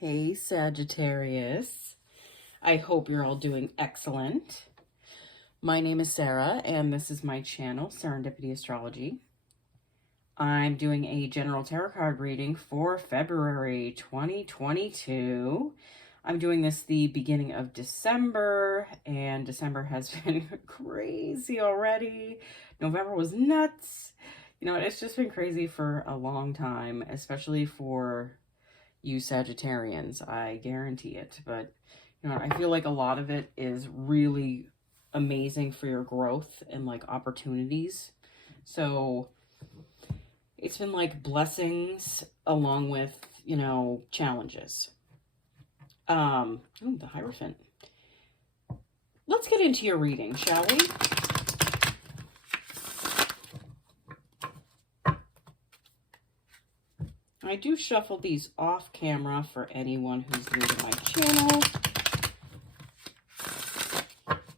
Hey Sagittarius, I hope you're all doing excellent. My name is Sarah and this is my channel, Serendipity Astrology. I'm doing a general tarot card reading for February 2022. I'm doing this the beginning of December, and December has been crazy already. November was nuts. You know, it's just been crazy for a long time, especially for you Sagittarians, I guarantee it. But you know, I feel like a lot of it is really amazing for your growth and like opportunities. So it's been like blessings along with, you know, challenges. The Hierophant. Let's get into your reading, shall we? I do shuffle these off camera for anyone who's new to my channel.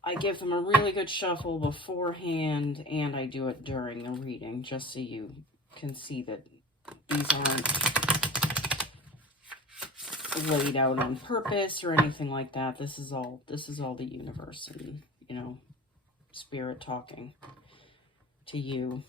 I give them a really good shuffle beforehand, and I do it during the reading, just so you can see that these aren't laid out on purpose or anything like that. This is all the universe and, you know, spirit talking to you.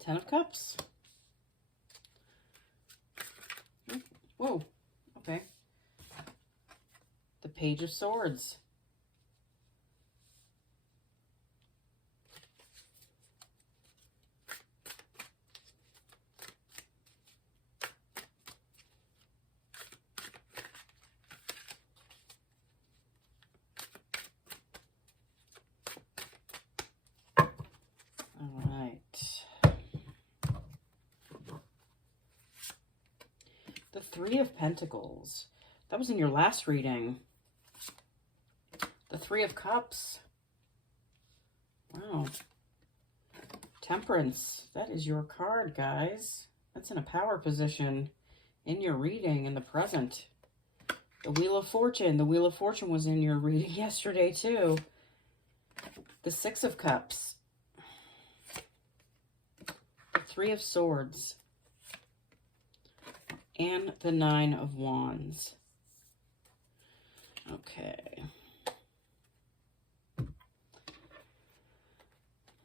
Ten of Cups. Whoa, okay. The Page of Swords. All right. The Three of Pentacles. That was in your last reading. The Three of Cups. Wow. Temperance. That is your card, guys. That's in a power position in your reading in the present. The Wheel of Fortune. The Wheel of Fortune was in your reading yesterday, too. The Six of Cups. The Three of Swords. And the Nine of Wands. Okay.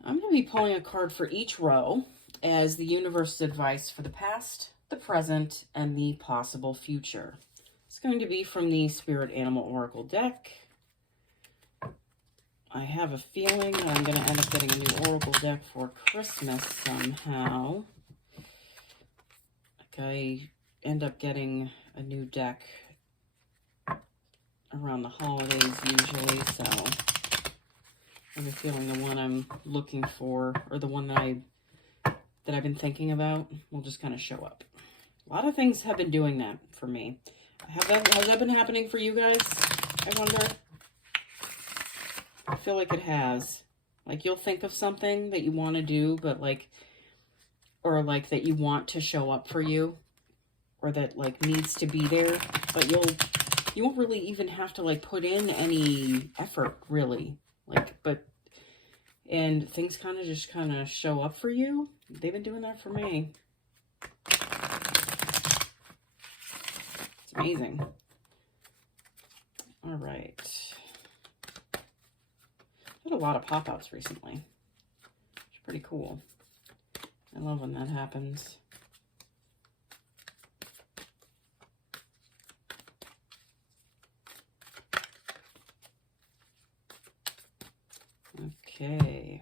I'm going to be pulling a card for each row as the universe's advice for the past, the present, and the possible future. It's going to be from the Spirit Animal Oracle deck. I have a feeling that I'm going to end up getting a new Oracle deck for Christmas somehow. Like I end up getting a new deck around the holidays usually, so I have a feeling the one I'm looking for, or the one that I've been thinking about, will just kind of show up. A lot of things have been doing that for me. Has that been happening for you guys? I wonder. I feel like it has. Like you'll think of something that you want to do, but like, or like that you want to show up for you, or that like needs to be there, but you won't really even have to like put in any effort really. Like, and things kind of show up for you. They've been doing that for me. It's amazing. All right. Had a lot of pop-outs recently. It's pretty cool. I love when that happens. Okay.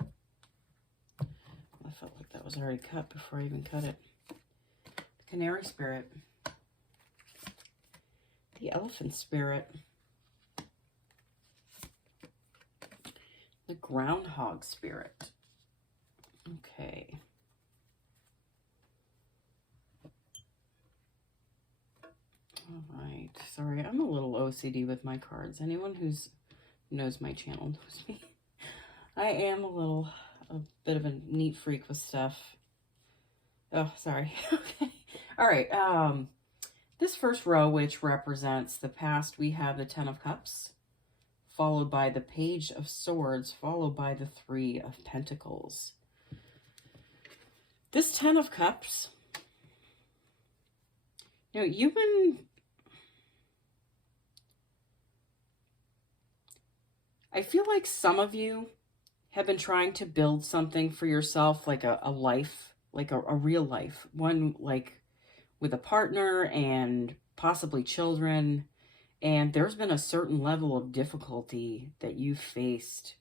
I felt like that was already cut before I even cut it. The Canary Spirit. The Elephant Spirit. The Groundhog Spirit. Okay. All right. Sorry, I'm a little OCD with my cards. Anyone who's knows my channel knows me. I am a bit of a neat freak with stuff. Oh, sorry. Okay. All right. This first row, which represents the past, we have the Ten of Cups, followed by the Page of Swords, followed by the Three of Pentacles. This Ten of Cups, you know, I feel like some of you have been trying to build something for yourself, like a life, like a real life, one like with a partner and possibly children. And there's been a certain level of difficulty that you've faced,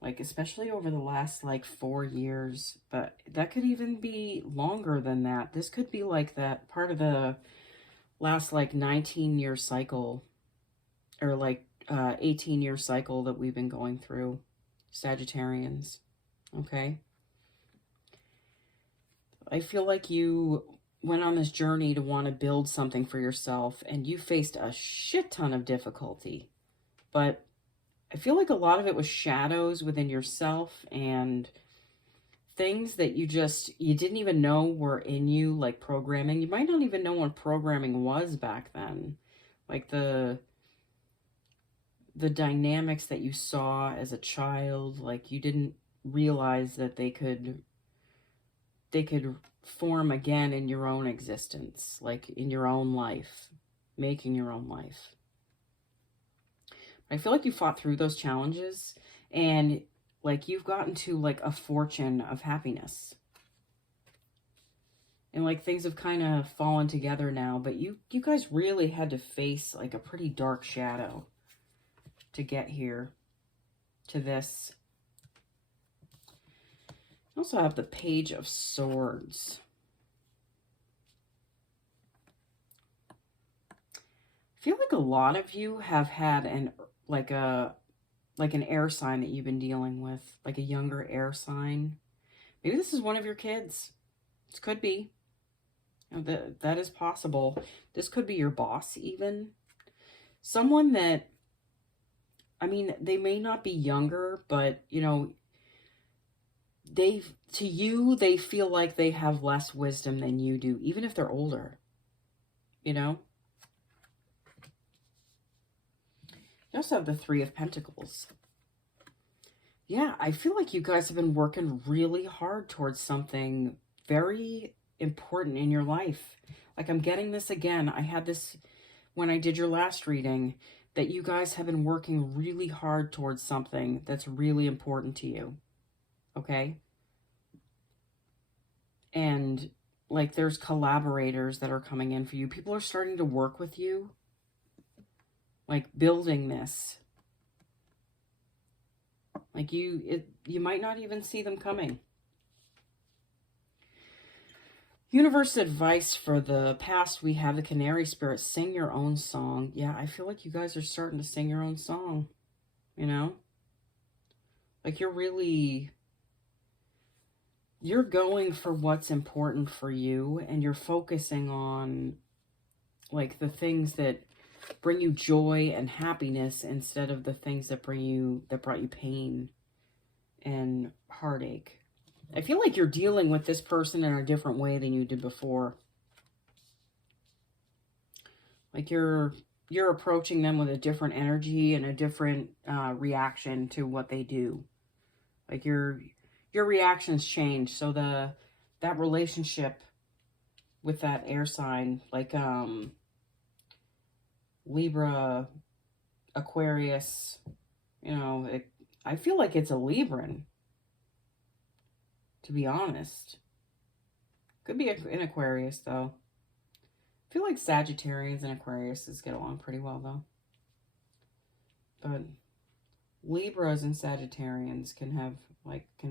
like especially over the last like 4 years, but that could even be longer than that. This could be like that part of the last like 19-year cycle, or like 18-year cycle that we've been going through, Sagittarians. Okay. I feel like you went on this journey to want to build something for yourself, and you faced a shit ton of difficulty, but I feel like a lot of it was shadows within yourself and things that you didn't even know were in you, like programming. You might not even know what programming was back then. Like the dynamics that you saw as a child, like you didn't realize that they could form again in your own existence, like in your own life, making your own life. I feel like you fought through those challenges, and like you've gotten to like a fortune of happiness. And like things have kind of fallen together now, but you guys really had to face like a pretty dark shadow to get here to this. I also have the Page of Swords. I feel like a lot of you have had an air sign that you've been dealing with, like a younger air sign. Maybe this is one of your kids. This could be. You know, that is possible. This could be your boss even. Someone that, I mean, they may not be younger, but, you know, they feel like they have less wisdom than you do, even if they're older, you know? You also have the Three of Pentacles. Yeah, I feel like you guys have been working really hard towards something very important in your life. Like I'm getting this again. I had this when I did your last reading, that you guys have been working really hard towards something that's really important to you. Okay? And like there's collaborators that are coming in for you. People are starting to work with you. Like building this. Like you might not even see them coming. Universe advice for the past, we have the Canary Spirit. Sing your own song. Yeah, I feel like you guys are starting to sing your own song. You know? Like you're going for what's important for you, and you're focusing on like the things that bring you joy and happiness instead of the things that brought you pain and heartache. I feel like you're dealing with this person in a different way than you did before. Like you're approaching them with a different energy and a different reaction to what they do. Like your reactions change. So that relationship with that air sign, like Libra, Aquarius, you know, I feel like it's a Libran, to be honest. Could be an Aquarius, though. I feel like Sagittarians and Aquariuses get along pretty well, though. But Libras and Sagittarians can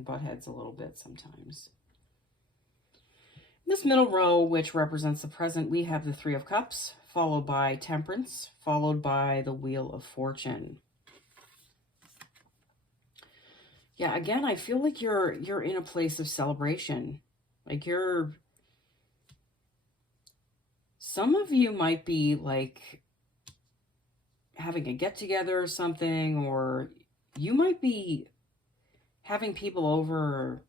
butt heads a little bit sometimes. In this middle row, which represents the present, we have the Three of Cups, followed by Temperance, followed by the Wheel of Fortune. Yeah, again, I feel like you're in a place of celebration. Like you're some of you might be like having a get together or something, or you might be having people over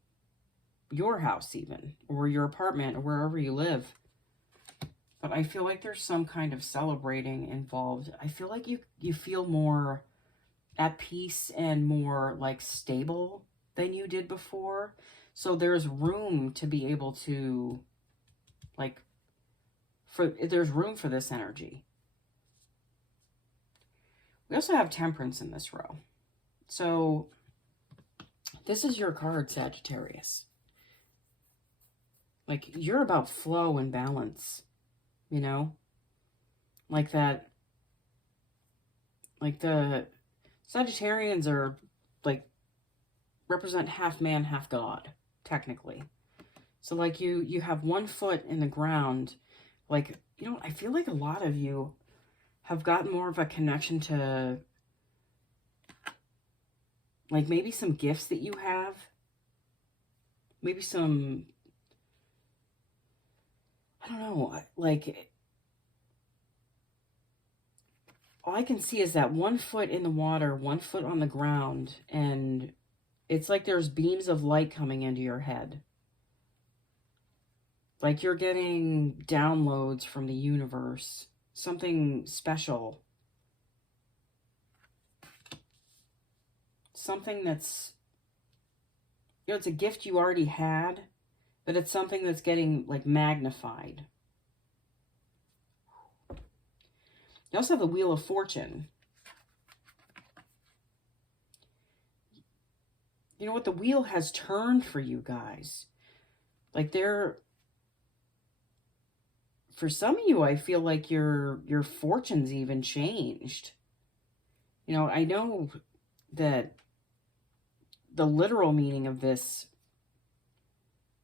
your house even, or your apartment, or wherever you live. But I feel like there's some kind of celebrating involved. I feel like you feel more at peace and more like stable than you did before. So there's room to be able to like, there's room for this energy. We also have Temperance in this row. So this is your card, Sagittarius. Like, you're about flow and balance, you know? Like that, like the Sagittarians are like, represent half man, half God, technically. So like you have one foot in the ground. Like, you know, I feel like a lot of you have gotten more of a connection to like maybe some gifts that you have. Maybe some, I don't know, like all I can see is that one foot in the water, one foot on the ground, and it's like there's beams of light coming into your head. Like you're getting downloads from the universe, something special. Something that's, you know, it's a gift you already had, but it's something that's getting like magnified. You also have the Wheel of Fortune. You know what? The wheel has turned for you guys. Like for some of you, I feel like your fortune's even changed. You know, I know that the literal meaning of this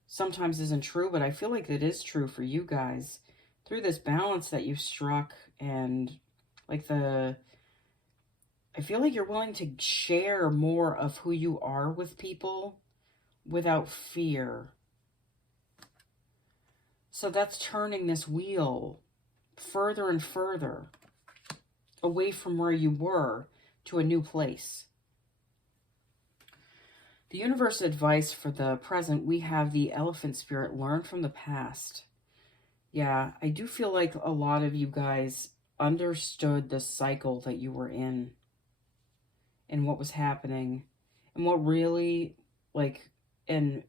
sometimes isn't true, but I feel like it is true for you guys. Through this balance that you've struck, and like I feel like you're willing to share more of who you are with people without fear. So that's turning this wheel further and further away from where you were to a new place. The universe advice for the present, we have the Elephant Spirit, learn from the past. Yeah, I do feel like a lot of you guys understood the cycle that you were in and what was happening and what really, like, and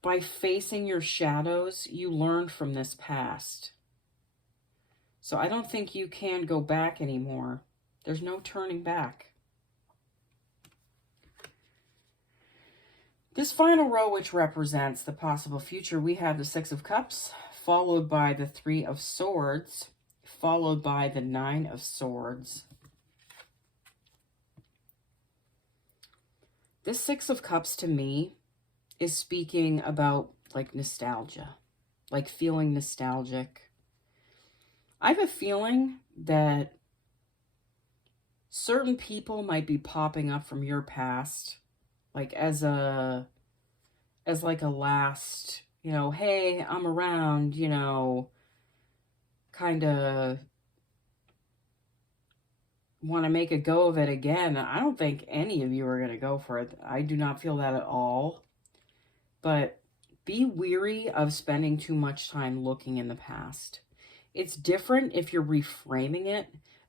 by facing your shadows, you learned from this past. So I don't think you can go back anymore. There's no turning back. This final row, which represents the possible future, we have the Six of Cups, followed by the Three of Swords, followed by the Nine of Swords. This Six of Cups to me is speaking about like nostalgia, like feeling nostalgic. I have a feeling that certain people might be popping up from your past, like as like a last, you know, hey, I'm around, you know, kind of want to make a go of it again. I don't think any of you are going to go for it. I do not feel that at all. But be weary of spending too much time looking in the past. It's different if you're reframing it,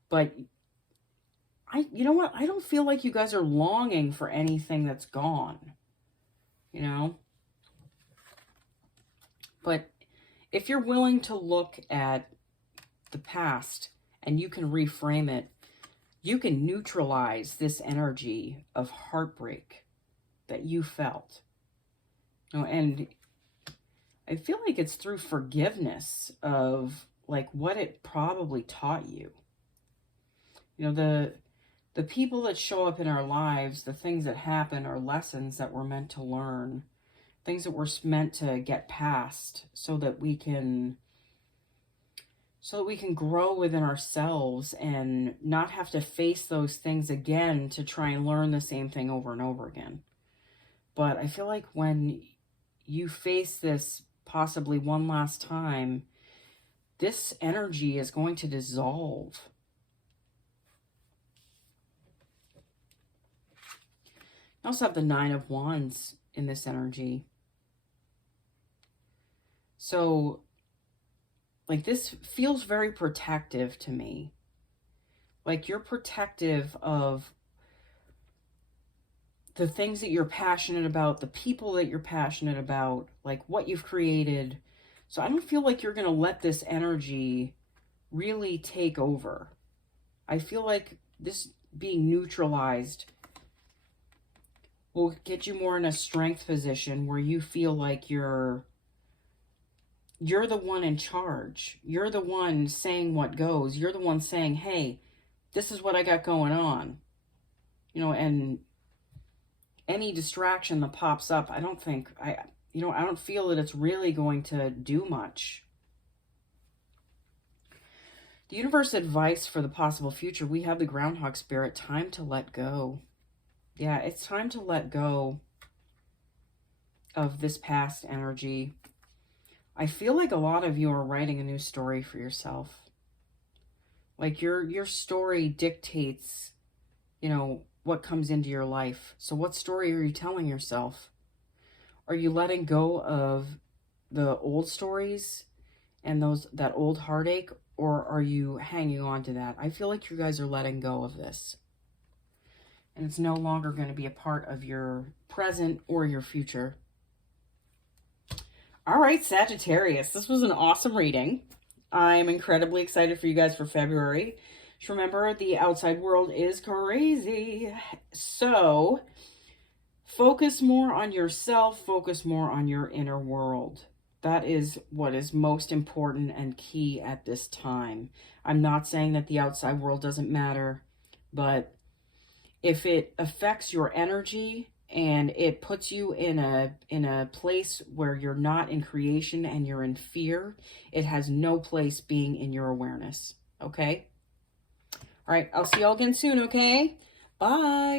but you know what? I don't feel like you guys are longing for anything that's gone, you know? But if you're willing to look at the past and you can reframe it, you can neutralize this energy of heartbreak that you felt. You know, and I feel like it's through forgiveness of like what it probably taught you. You know, the people that show up in our lives, the things that happen are lessons that we're meant to learn, things that we're meant to get past so that we can grow within ourselves and not have to face those things again to try and learn the same thing over and over again. But I feel like when you face this possibly one last time, this energy is going to dissolve. I also have the Nine of Wands in this energy. So, like, this feels very protective to me. Like, you're protective of the things that you're passionate about, the people that you're passionate about, like what you've created. So I don't feel like you're going to let this energy really take over. I feel like this being neutralized will get you more in a strength position where you feel like you're the one in charge. You're the one saying what goes. You're the one saying, hey, this is what I got going on. You know, and any distraction that pops up, I don't feel that it's really going to do much. The universe advice for the possible future, we have the groundhog spirit, time to let go. Yeah, it's time to let go of this past energy. I feel like a lot of you are writing a new story for yourself. Like your story dictates, you know, what comes into your life. So what story are you telling yourself? Are you letting go of the old stories and that old heartache, or are you hanging on to that? I feel like you guys are letting go of this. And it's no longer going to be a part of your present or your future. All right, Sagittarius, this was an awesome reading. I'm incredibly excited for you guys for February. Just remember, the outside world is crazy. So focus more on yourself. Focus more on your inner world. That is what is most important and key at this time. I'm not saying that the outside world doesn't matter, but if it affects your energy and it puts you in a place where you're not in creation and you're in fear, it has no place being in your awareness. Okay? All right, I'll see y'all again soon, okay? Bye.